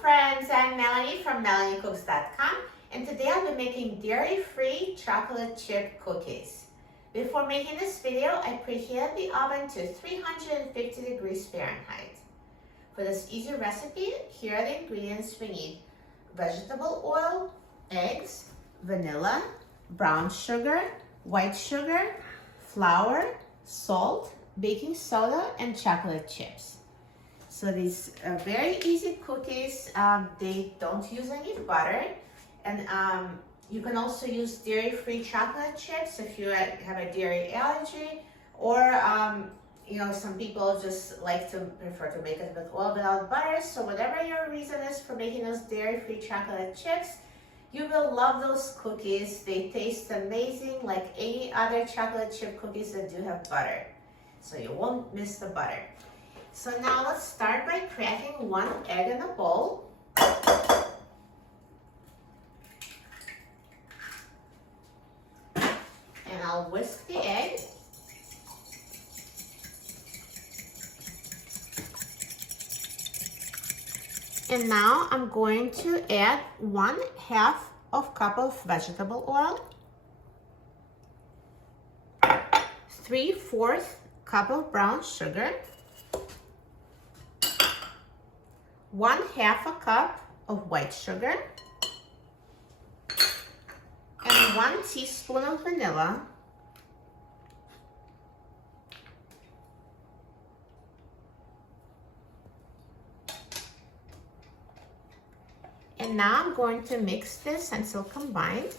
friends, I'm Melanie from melaniecooks.com, and today I'll be making dairy-free chocolate chip cookies. Before making this video, I preheated the oven to 350 degrees Fahrenheit. For this easy recipe, here are the ingredients we need: vegetable oil, eggs, vanilla, brown sugar, white sugar, flour, salt, baking soda, and chocolate chips. So these are very easy cookies. They don't use any butter, and you can also use dairy-free chocolate chips if you have a dairy allergy, or some people just like to prefer to make it with oil without butter. So whatever your reason is for making those dairy-free chocolate chips, you will love those cookies. They taste amazing, like any other chocolate chip cookies that do have butter. So you won't miss the butter. So now let's start by cracking one egg in a bowl. And I'll whisk the egg. And now I'm going to add 1/2 cup of vegetable oil, 3/4 cup of brown sugar, 1/2 cup of white sugar, and 1 teaspoon of vanilla, and now I'm going to mix this until combined.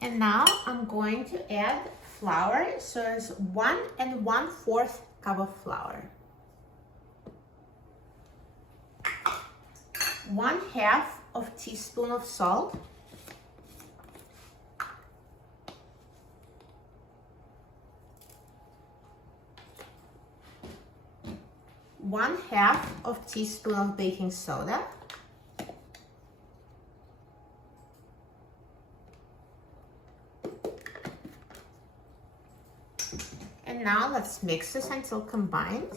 And now I'm going to add flour, so it's 1 1/4 cup of flour, 1/2 teaspoon of salt, 1/2 teaspoon of baking soda, and now let's mix this until combined.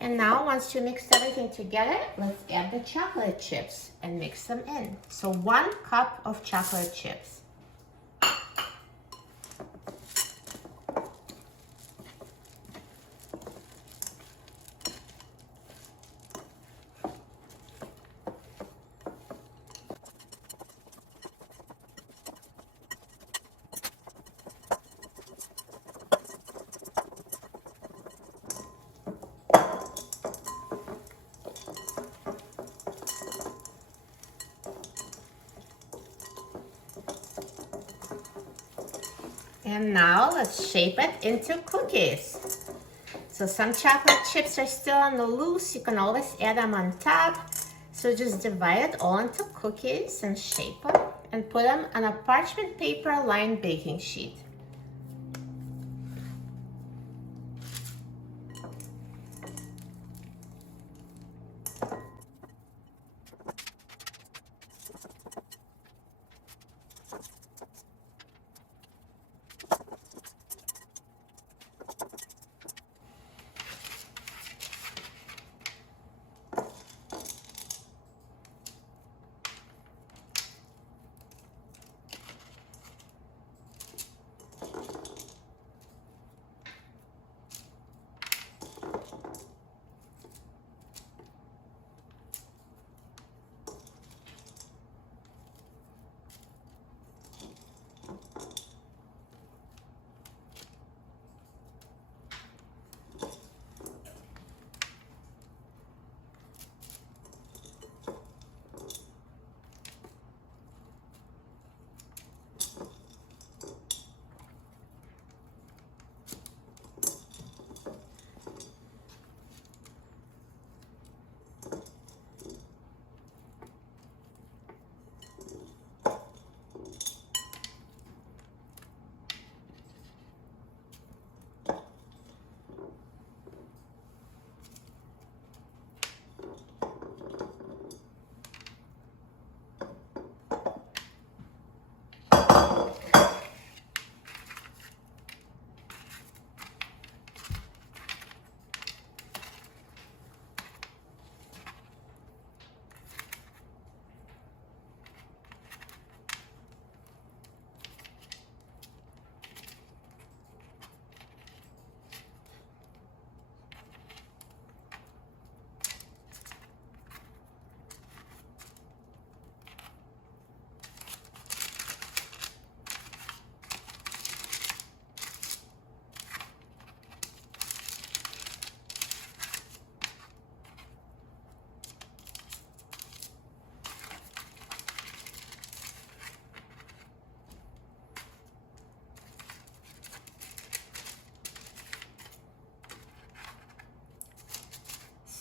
And now once you mix everything together, let's add the chocolate chips and mix them in. So 1 cup of chocolate chips. And now let's shape it into cookies. So some chocolate chips are still on the loose. You can always add them on top. So just divide it all into cookies and shape them and put them on a parchment paper lined baking sheet.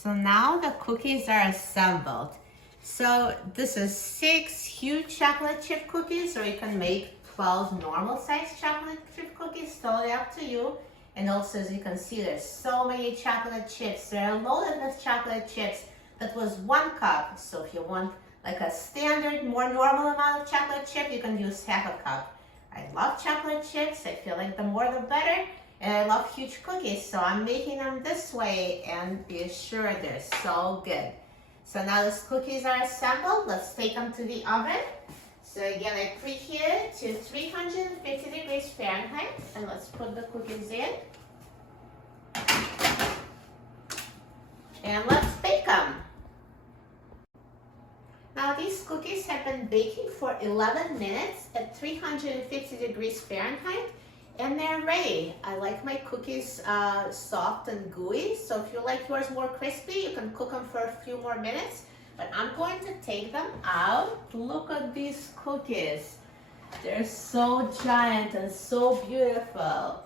So now the cookies are assembled. So this is 6 huge chocolate chip cookies, or you can make 12 normal sized chocolate chip cookies, totally up to you. And also, as you can see, there's so many chocolate chips. They're loaded with chocolate chips. That was 1 cup. So if you want like a standard, more normal amount of chocolate chip, you can use half a cup. I love chocolate chips. I feel like the more the better. And I love huge cookies, so I'm making them this way, and be sure they're so good. So now those cookies are assembled. Let's take them to the oven. So again, I preheated to 350 degrees Fahrenheit, and let's put the cookies in. And let's bake them. Now these cookies have been baking for 11 minutes at 350 degrees Fahrenheit. And they're ready. I like my cookies soft and gooey, so if you like yours more crispy, you can cook them for a few more minutes. But I'm going to take them out. Look at these cookies. They're so giant and so beautiful.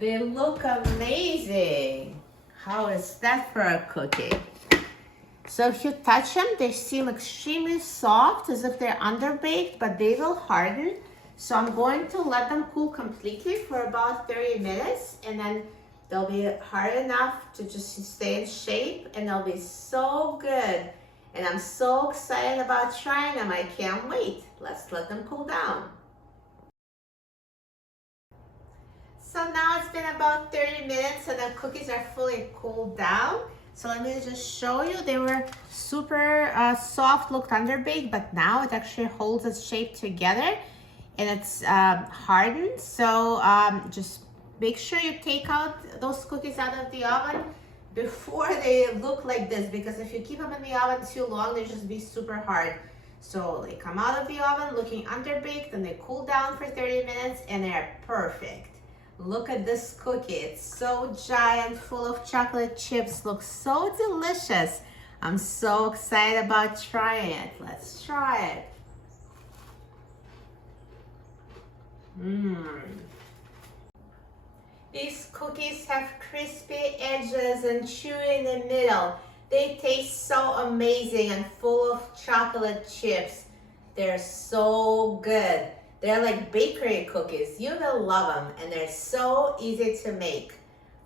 They look amazing. How is that for a cookie? So if you touch them, they seem extremely soft, as if they're underbaked, but they will harden. So I'm going to let them cool completely for about 30 minutes, and then they'll be hard enough to just stay in shape, and they'll be so good. And I'm so excited about trying them. I can't wait. Let's let them cool down. So now it's been about 30 minutes and the cookies are fully cooled down. So let me just show you. They were super soft, looked underbaked, but now it actually holds its shape together. And it's hardened, so just make sure you take out those cookies out of the oven before they look like this, because if you keep them in the oven too long, they just be super hard. So they come out of the oven looking underbaked, and they cool down for 30 minutes, and they're perfect. Look at this cookie. It's so giant, full of chocolate chips. Looks so delicious. I'm so excited about trying it. Let's try it. These cookies have crispy edges and chewy in the middle. They taste so amazing and full of chocolate chips. They're so good. They're like bakery cookies. You will love them, and they're so easy to make.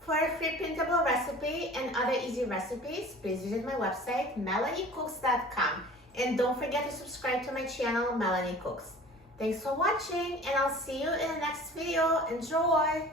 For a free printable recipe and other easy recipes, please visit my website, melaniecooks.com. And don't forget to subscribe to my channel, Melanie Cooks. Thanks for watching, and I'll see you in the next video. Enjoy!